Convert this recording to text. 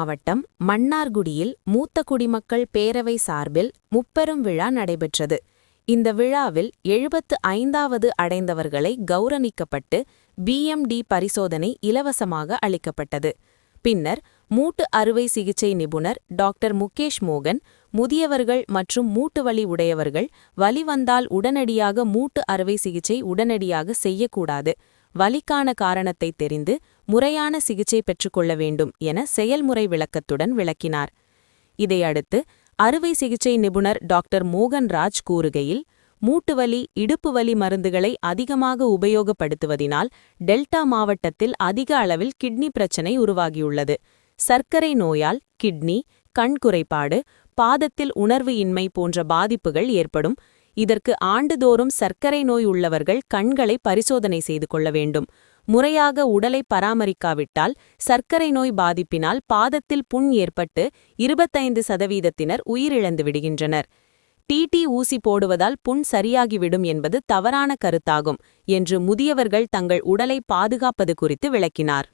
மாவட்டம் மன்னார்குடியில் மூத்த குடிமக்கள் பேரவை சார்பில் முப்பெரும் விழா நடைபெற்றது. இந்த விழாவில் 75வது அடைந்தவர்களை கௌரவிக்கப்பட்டு BMD பரிசோதனை இலவசமாக அளிக்கப்பட்டது. பின்னர் மூட்டு அறுவை சிகிச்சை நிபுணர் டாக்டர் முகேஷ் மோகன், முதியவர்கள் மற்றும் மூட்டு வலி உடையவர்கள் வலி வந்தால் உடனடியாக மூட்டு அறுவை சிகிச்சை உடனடியாக செய்யக்கூடாது, வலிக்கான காரணத்தை தெரிந்து முறையான சிகிச்சை பெற்றுக்கொள்ள வேண்டும் என செயல்முறை விளக்கத்துடன் விளக்கினார். இதையடுத்து அறுவை சிகிச்சை நிபுணர் டாக்டர் மோகன்ராஜ் கூறுகையில், மூட்டுவலி இடுப்பு வலி மருந்துகளை அதிகமாக உபயோகப்படுத்துவதினால் டெல்டா மாவட்டத்தில் அதிக அளவில் கிட்னி பிரச்சினை உருவாகியுள்ளது. சர்க்கரை நோயால் கிட்னி, கண் குறைபாடு, பாதத்தில் உணர்வு இன்மை போன்ற பாதிப்புகள் ஏற்படும். இதற்கு ஆண்டுதோறும் சர்க்கரை நோய் உள்ளவர்கள் கண்களை பரிசோதனை செய்து கொள்ள வேண்டும். முறையாக உடலை பராமரிக்காவிட்டால் சர்க்கரை நோய் பாதிப்பினால் பாதத்தில் புண் ஏற்பட்டு 25% உயிரிழந்து விடுகின்றனர். டிடி ஊசி போடுவதால் புண் சரியாகிவிடும் என்பது தவறான கருத்தாகும் என்று முதியவர்கள் தங்கள் உடலை பாதுகாப்பது குறித்து விளக்கினார்.